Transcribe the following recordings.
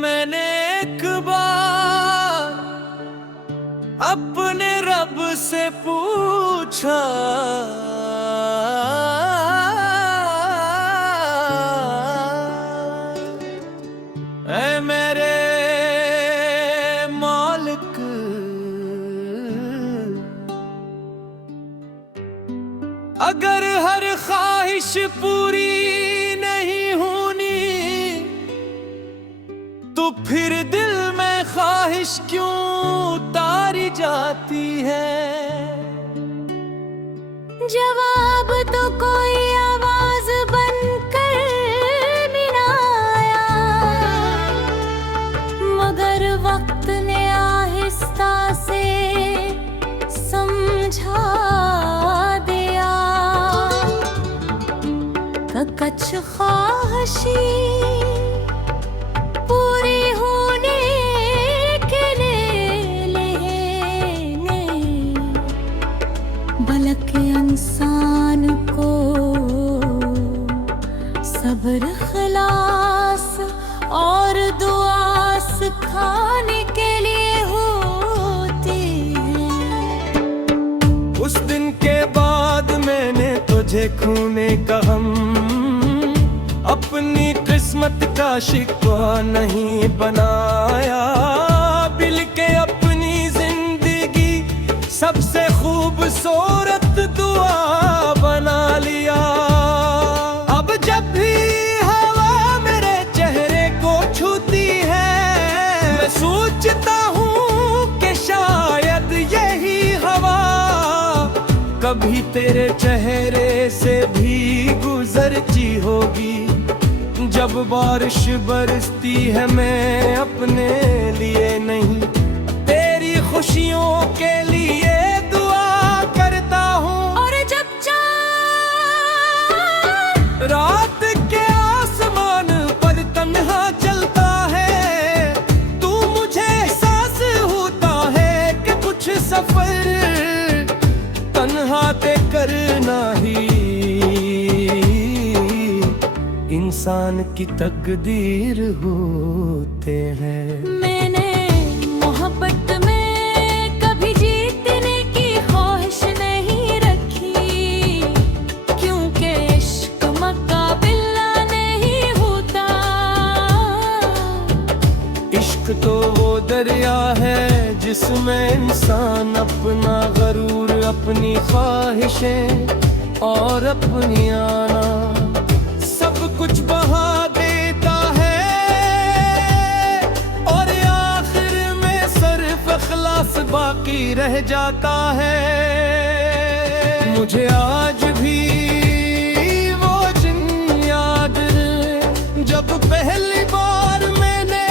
मैंने एक बार अपने रब से पूछा, ऐ मेरे मालिक, अगर हर ख्वाहिश पूरी नहीं होनी तो फिर दिल में ख्वाहिश क्यों तारी जाती है। जवाब तो कोई आवाज बनकर भी ना आया, मगर वक्त ने आहिस्ता से समझा दिया। कच ख्वाहिशी पूरी होने के लिए बल्कि इंसान को सब्र, खलास और दुआ सिखाने के लिए होती है। उस दिन के बाद मैंने तुझे खोने का हम अपनी किस्मत का शिकवा नहीं बनाया, बल्कि अपनी जिंदगी सबसे खूबसूरत दुआ बना लिया। अब जब भी हवा मेरे चेहरे को छूती है, मैं सोचता हूँ कि शायद यही हवा कभी तेरे चेहरे से भी गुजरती होगी। जब बारिश बरसती है मैं अपने लिए नहीं, तेरी खुशियों के लिए दुआ करता हूँ। और जब चाँद रात के आसमान पर तन्हा चलता है, तू मुझे एहसास होता है कि कुछ सफर तन्हा ते करना ही इंसान की तकदीर होते हैं। मैंने मोहब्बत में कभी जीतने की ख्वाहिश नहीं रखी, क्योंकि इश्क मुकाबला नहीं होता। इश्क तो वो दरिया है जिसमें इंसान अपना गरूर, अपनी ख्वाहिशें और अपनी आना सब कुछ बहा देता है, और आखिर में सिर्फ इखलास बाकी रह जाता है। मुझे आज भी वो दिन याद है जब पहली बार मैंने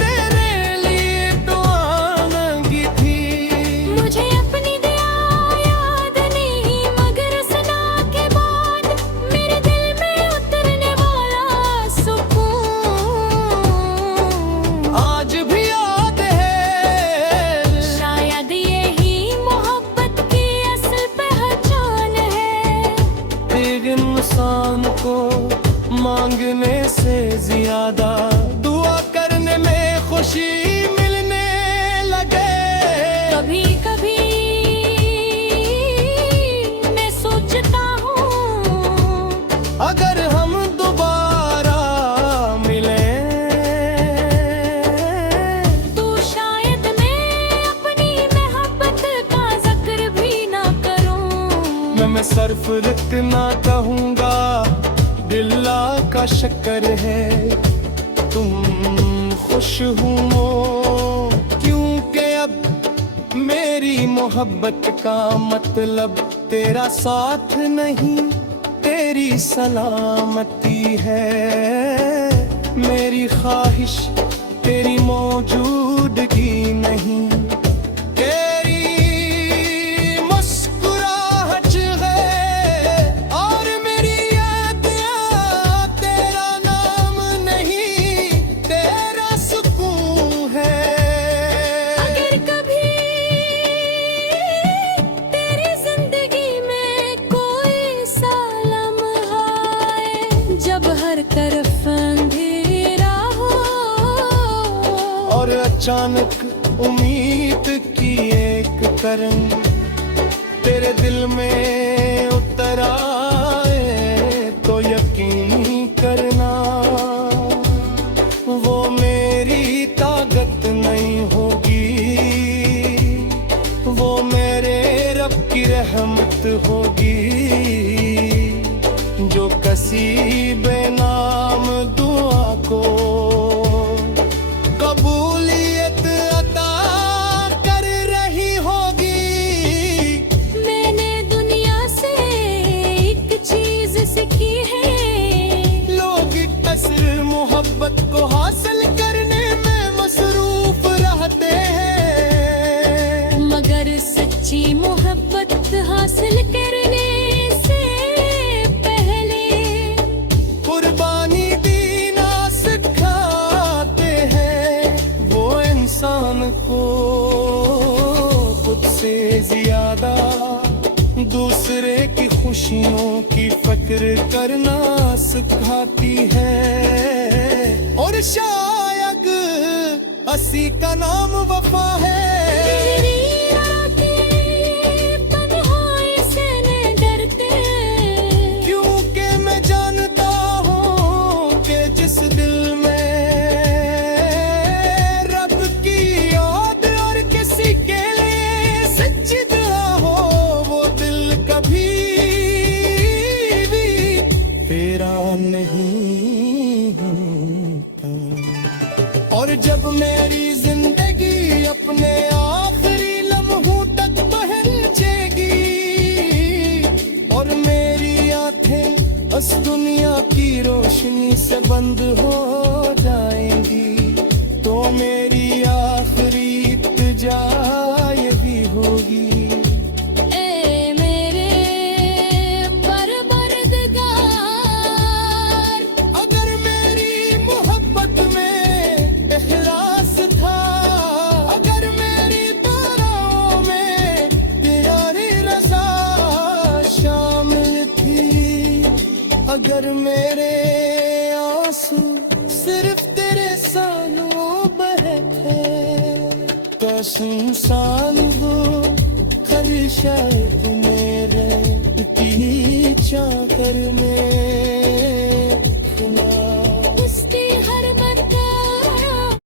तेरे लिए दुआ मांगी थी। मुझे अपनी दुआ याद नहीं, मगर सना के बाद मेरे दिल में उतरने वाला सुकून आज भी याद है। शायद यही मोहब्बत की असल पहचान है। एक इंसान को मांगने से ज्यादा दुआ करने में खुशी मिलने लगे। कभी कभी मैं सोचता हूँ, अगर हम दोबारा मिलें तो शायद मैं अपनी मोहब्बत का जिक्र भी ना करूँ। मैं सिर्फ इतना कहूँगा, दिल्ला का शक्कर है तुम खुश हो, क्योंकि अब मेरी मोहब्बत का मतलब तेरा साथ नहीं, तेरी सलामती है। मेरी ख्वाहिश तेरी मौजूदगी नहीं, तेरी मुस्कुराहट है। और मेरी यादें तेरा नाम नहीं, तेरा सुकून है। अगर कभी तेरी जिंदगी में कोई सा लम्हा आए जब हर तरफ अंधेरा हो, अचानक उम्मीद की एक करन तेरे दिल में उतर आए तो यकीन करना वो मेरी ताकत नहीं होगी, वो मेरे रब की रहमत होगी जो किसी बेनाम दुआ को कबूलियत अता कर रही होगी। मैंने दुनिया से एक चीज सीखी है, लोग कसर मोहब्बत को हासिल करने में मसरूफ रहते हैं, मगर सच्ची मोहब्बत हासिल करने से पहले कुर्बानी देना सिखाते हैं। वो इंसान को खुद से ज्यादा दूसरे की खुशियों की फिक्र करना सिखाती है, और शायद असी का नाम वफा है। मेरी रातें तन्हाई से न डरते, क्योंकि मैं जानता हूँ कि जिस दिल में रब की याद और किसी के लिए सच्ची दुआ हो, वो दिल कभी भी तेरा नहीं होता। और जब मेरी जिंदगी अपने आखिरी लम्हों तक पहुंचेगी और मेरी आंखें इस दुनिया की रोशनी से बंद हो जाएंगी, तो मेरी आखिरी इत्तिजा यही होगी। ए मेरे परवरदिगार, अगर मेरी मोहब्बत में इखलास था, अगर मेरी दुआओं में तेरी रज़ा शामिल थी, अगर मेरे आंसू सिर्फ तेरे सानों बहे थे, तो सुनसान वो खलिशात मेरे की चाकर में